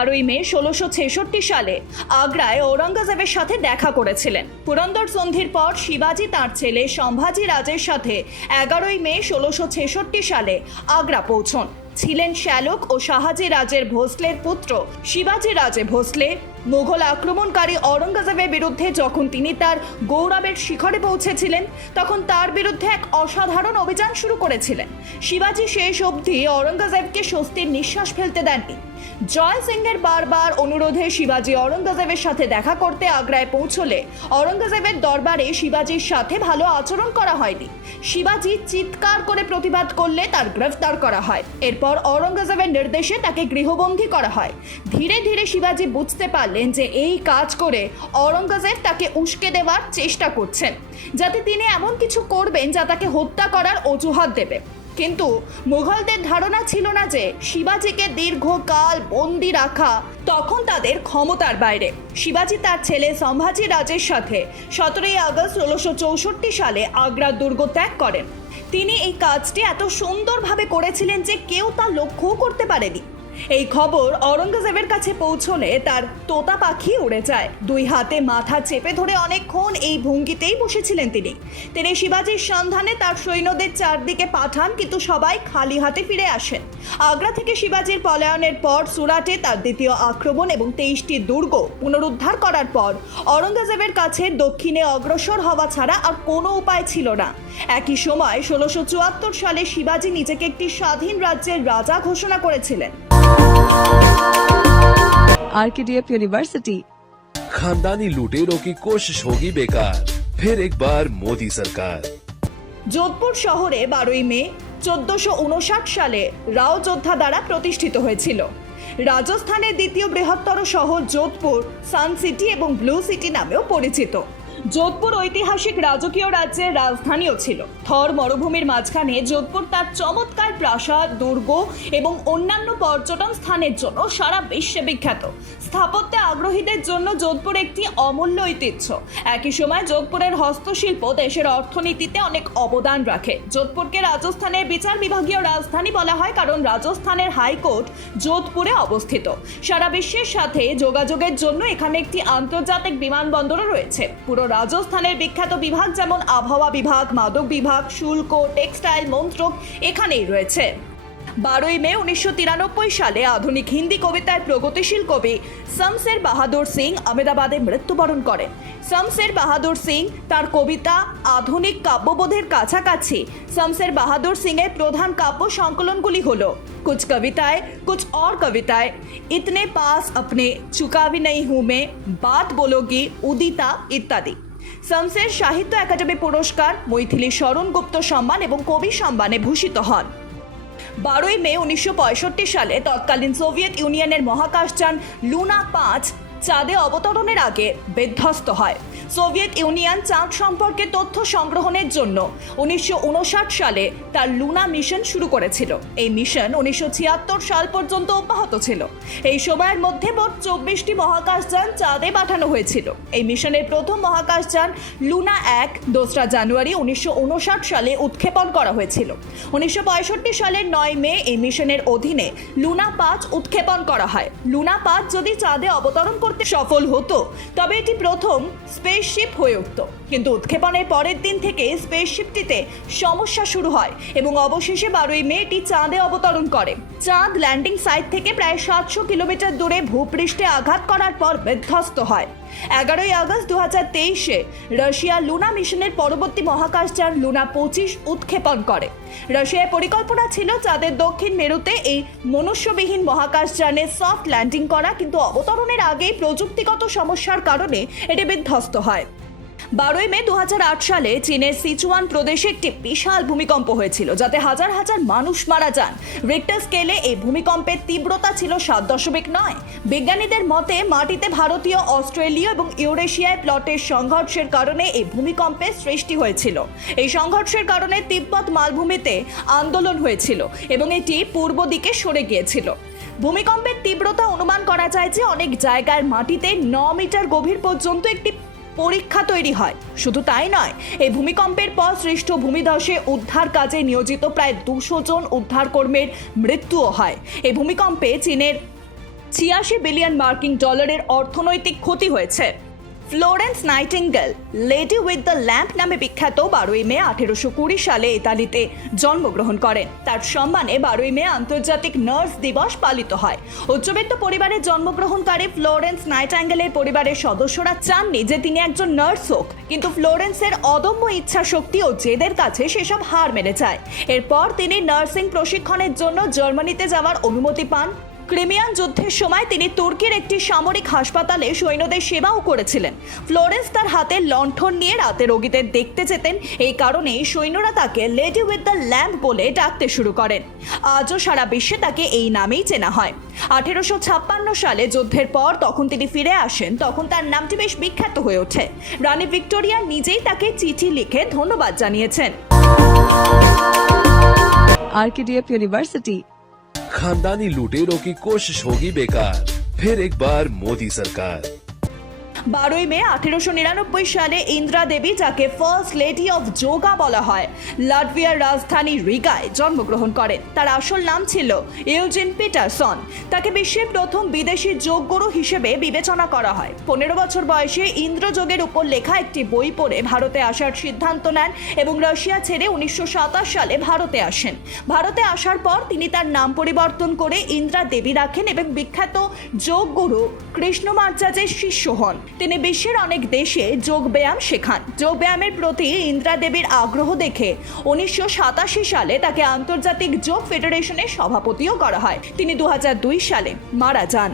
বারোই মে ষোলোশো ছেষট্টি সালে আগ্রায় ঔরঙ্গজেবের সাথে দেখা করেছিলেন। পুরন্দর সন্ধির পর শিবাজি তার ছেলে সম্ভাজি রাজের সাথে এগারোই মে ষোলোশো ছেষট্টি সালে আগ্রা পৌঁছন। ছিলেন শ্যালক ও শাহাজি রাজের ভোসলের পুত্র শিবাজি রাজে ভোসলে। মুঘল আক্রমণকারী ঔরঙ্গজেবের বিরুদ্ধে যখন তিনি তার গৌরবের শিখরে পৌঁছেছিলেন, তখন তার বিরুদ্ধে এক অসাধারণ অভিযান শুরু করেছিলেন। শিবাজি শেষ অবধি ঔরঙ্গজেবকে স্বস্তির নিঃশ্বাস ফেলতে দেননি। জয় সিংয়ের বারবার অনুরোধে শিবাজি ঔরঙ্গজেবের সাথে দেখা করতে আগ্রায় পৌঁছলে ঔরঙ্গজেবের দরবারে শিবাজির সাথে ভালো আচরণ করা হয়নি। শিবাজি চিৎকার করে প্রতিবাদ করলে তার গ্রেফতার করা হয়। এরপর ঔরঙ্গজেবের নির্দেশে তাকে গৃহবন্দী করা হয়। ধীরে ধীরে শিবাজি বুঝতে পারলেন যে এই কাজ করে ঔরঙ্গজেব তাকে উস্কে দেওয়ার চেষ্টা করছেন, যাতে তিনি এমন কিছু করবেন যা তাকে হত্যা করার অজুহাত দেবে। কিন্তু মুঘলদের ধারণা ছিল না যে শিবাজিকে দীর্ঘকাল বন্দি রাখা তখন তাদের ক্ষমতার বাইরে। শিবাজি তার ছেলে সম্ভাজি রাজের সাথে সতেরোই আগস্ট ষোলোশো চৌষট্টি সালে আগ্রা দুর্গ ত্যাগ করেন। তিনি এই কাজটি এত সুন্দরভাবে করেছিলেন যে কেউ তা লক্ষ্যও করতে পারেনি। এই খবর অরঙ্গজেবের কাছে পৌঁছলে তার তোতা পাখি উড়ে যায়। দুই হাতে মাথা চেপে ধরে অনেকক্ষণ এই ভঙ্গিতেই বসেছিলেন তিনি। তিনি শিবাজির সন্ধানে তার সৈন্যদের চারদিকে পাঠান, কিন্তু সবাই খালি হাতে ফিরে আসেন। আগ্রা থেকে শিবাজির পলায়নের পর সুরাটে তার দ্বিতীয় আক্রমণ এবং তেইশটি দুর্গ পুনরুদ্ধার করার পর অরঙ্গজেবের কাছে দক্ষিণে অগ্রসর হওয়া ছাড়া আর কোনো উপায় ছিল না। একই সময় ষোলোশো সালে শিবাজি নিজেকে একটি স্বাধীন রাজ্যের রাজা ঘোষণা করেছিলেন। आरकेडीएफ यूनिवर्सिटी खानदानी लुटेरों की कोशिश होगी बेकार फिर एक बार मोदी सरकार যোধপুর শহরে বারোই মে চোদ্দশো উনষাট সালে রাও যোদ্ধা দ্বারা প্রতিষ্ঠিত হয়েছিল রাজস্থানের দ্বিতীয় বৃহত্তর শহর যোধপুর সান সিটি এবং ব্লু সিটি নামেও পরিচিত যোধপুর ঐতিহাসিক রাজকীয় রাজ্যের রাজধানীও ছিল। থর মরুভূমির মাঝখানে যোধপুর তার চমৎকার প্রাসাদ, দুর্গ এবং অন্যান্য পর্যটন স্থানের জন্য সারা বিশ্বে বিখ্যাত। স্থাপত্যে আগ্রহীদের জন্য যোধপুর একটি অমূল্য ঐতিহ্য। একই সময় যোধপুরের হস্তশিল্প দেশের অর্থনীতিতে অনেক অবদান রাখে। যোধপুরকে রাজস্থানের বিচার বিভাগীয় রাজধানী বলা হয় কারণ রাজস্থানের হাইকোর্ট যোধপুরে অবস্থিত। সারা বিশ্বের সাথে যোগাযোগের জন্য এখানে একটি আন্তর্জাতিক বিমানবন্দরও রয়েছে। পুরো রাজস্থানের বিখ্যাত বিভাগ যেমন আবহাওয়া বিভাগ মাদক বিভাগ শুল্ক টেক্সটাইল মন্ত্রক এখানেই রয়েছে। বারোই মে উনিশশো তিরানব্বই সালে আধুনিক হিন্দি কবিতার প্রগতিশীল কবি শমশের বাহাদুর সিং আহমেদাবাদে মৃত্যুবরণ করেন শমশের বাহাদুর সিং তার কবিতা আধুনিক কাব্যবোধের কাছাকাছি শমশের বাহাদুর সিং এর প্রধান কাব্য সংকলনগুলি হল কুছ কবিতায় কুছ और কবিতায় ইতনে পাস अपने चुका भी नहीं हूं मैं बात बोलोगी উদিতা ইত্যাদি শমশের সাহিত্য একাডেমি পুরস্কার মৈথিলী শরণ গুপ্ত সম্মান এবং কবি সম্মানে ভূষিত হন বারোই মে উনিশশো পঁয়ষট্টি সালে তৎকালীন সোভিয়েত ইউনিয়নের মহাকাশযান লুনা পাঁচ চাঁদে অবতরণের আগে বিধ্বস্ত হয়। সোভিয়েত ইউনিয়ন চাঁদ সম্পর্কে তথ্য সংগ্রহণের জন্য উনিশশো উনষাট সালে তার লুনা মিশন শুরু করেছিল। এই মিশন উনিশশো ছিয়াত্তর সাল পর্যন্ত অব্যাহত ছিল। এই সময়ের মধ্যে মোট চব্বিশটি মহাকাশযান চাঁদে পাঠানো হয়েছিল। এই মিশনের প্রথম মহাকাশযান লুনা এক, দোসরা জানুয়ারি উনিশশো উনষাট সালে উৎক্ষেপণ করা হয়েছিল। উনিশশো পঁয়ষট্টি সালের নয় মে এই মিশনের অধীনে লুনা পাঁচ উৎক্ষেপণ করা হয়। লুনা পাঁচ যদি চাঁদে অবতরণ করতে সফল হতো, তবে এটি প্রথম স্পেসশিপ হয়ে উঠত। কিন্তু উৎক্ষেপণের পরের দিন থেকে স্পেসশিপটিতে সমস্যা শুরু হয় এবং অবশেষে বারোই মে এটি চাঁদে অবতরণ করে। চাঁদ ল্যান্ডিং সাইট থেকে প্রায় সাতশো কিলোমিটার দূরে ভূপৃষ্ঠে আঘাত করার পর বিধ্বস্ত হয়। এগারোই আগস্ট দু হাজার তেইশে রাশিয়া লুনা মিশনের পরবর্তী মহাকাশযান লুনা পঁচিশ উৎক্ষেপণ করে। রাশিয়ার পরিকল্পনা ছিল চাঁদের দক্ষিণ মেরুতে এই মনুষ্যবিহীন মহাকাশযানে সফট ল্যান্ডিং করা, কিন্তু অবতরণের আগেই প্রযুক্তিগত সমস্যার কারণে এটি বিধ্বস্ত হয়। বারোই মে দু হাজার আট সালে চীনের সিচুয়ান প্রদেশে একটি বিশাল ভূমিকম্প হয়েছিল, যাতে হাজার হাজার মানুষ মারা যান। রিক্টার স্কেলে এই ভূমিকম্পের তীব্রতা ছিল সাত দশমিক নয়। বিজ্ঞানীদের মতে, মাটিতে ভারতীয়, অস্ট্রেলীয় এবং ইউরেশিয়ায় প্লটের সংঘর্ষের কারণে এই ভূমিকম্পের সৃষ্টি হয়েছিল। এই সংঘর্ষের কারণে তিব্বত মালভূমিতে আন্দোলন হয়েছিল এবং এটি পূর্ব দিকে সরে গিয়েছিল। ভূমিকম্পের তীব্রতা অনুমান করা যায় যে অনেক জায়গায় মাটিতে ন মিটার গভীর পর্যন্ত একটি পরীক্ষা তৈরি হয়। শুধু তাই নয় এই ভূমিকম্পের পর সৃষ্ট ভূমিধসে উদ্ধার কাজে নিয়োজিত প্রায় দুশো জন উদ্ধারকর্মীর মৃত্যুও হয়। এই ভূমিকম্পে চীনের ছিয়াশি বিলিয়ন মার্কিন ডলারের অর্থনৈতিক ক্ষতি হয়েছে। Florence Nightingale lady with the lamp নামে বিখ্যাত বারোই মে আঠেরোশো কুড়ি সালে ইতালিতে জন্মগ্রহণ করেন। তার সম্মানে বারোই মে আন্তর্জাতিক নার্স দিবস পালিত হয়। উচ্চবিত্ত পরিবারে জন্মগ্রহণকারী ফ্লোরেন্স নাইটাঙ্গেলের পরিবারের সদস্যরা চাননি যে তিনি একজন নার্স হোক। কিন্তু ফ্লোরেন্সের অদম্য ইচ্ছা শক্তি ও জেদের কাছে সেসব হার মেরে যায়। এরপর তিনি নার্সিং প্রশিক্ষণের জন্য জার্মানিতে যাওয়ার অনুমতি পান। ক্রিমিয়ান যুদ্ধের সময় তিনি তুর্কির একটি সামরিক হাসপাতালে সৈন্যদের সেবাও করেছিলেন। ফ্লোরেন্স তার হাতে লণ্ঠন নিয়ে রাতে রোগীদের দেখতে যেতেন। এই কারণে সৈন্যরা তাকে লেডি উইথ দ্য ল্যাম্প বলে ডাকতে শুরু করেন। আজও সারা বিশ্বে তাকে এই নামেই চেনা হয়। আঠেরোশো ছাপ্পান্ন সালে যুদ্ধের পর তখন তিনি ফিরে আসেন, তখন তার নামটি বেশ বিখ্যাত হয়ে ওঠে। রানী ভিক্টোরিয়া নিজেই তাকে চিঠি লিখে ধন্যবাদ জানিয়েছেন। আরকেডিএফ ইউনিভার্সিটি खानदानी लुटेरों की कोशिश होगी बेकार। फिर एक बार मोदी सरकार। বারোই মে আঠেরোশো নিরানব্বই সালে ইন্দ্রা দেবী যাকে ফার্স্ট লেডি অফ যোগা বলা হয়, লাটভিয়ার রাজধানী রিগায় জন্মগ্রহণ করেন। তার আসল নাম ছিল ইউজিন পিটারসন। তাকে বিশ্বের প্রথম বিদেশি যোগগুরু হিসেবে বিবেচনা করা হয়। পনেরো বছর বয়সে ইন্দ্রযোগের উপর লেখা একটি বই পড়ে ভারতে আসার সিদ্ধান্ত নেন এবং রাশিয়া ছেড়ে উনিশশো সাতাশ সালে ভারতে আসেন। ভারতে আসার পর তিনি তার নাম পরিবর্তন করে ইন্দ্রা দেবী রাখেন এবং বিখ্যাত যোগগুরু কৃষ্ণমাচার্যের শিষ্য হন। তিনি বিশ্বের অনেক দেশে যোগব্যায়াম শেখান। যোগব্যায়ামের প্রতি ইন্দ্রা দেবীর আগ্রহ দেখে উনিশশো সাতাশি সালে তাকে আন্তর্জাতিক যোগ ফেডারেশনের সভাপতিও করা হয়। তিনি দু হাজার দুই সালে মারা যান।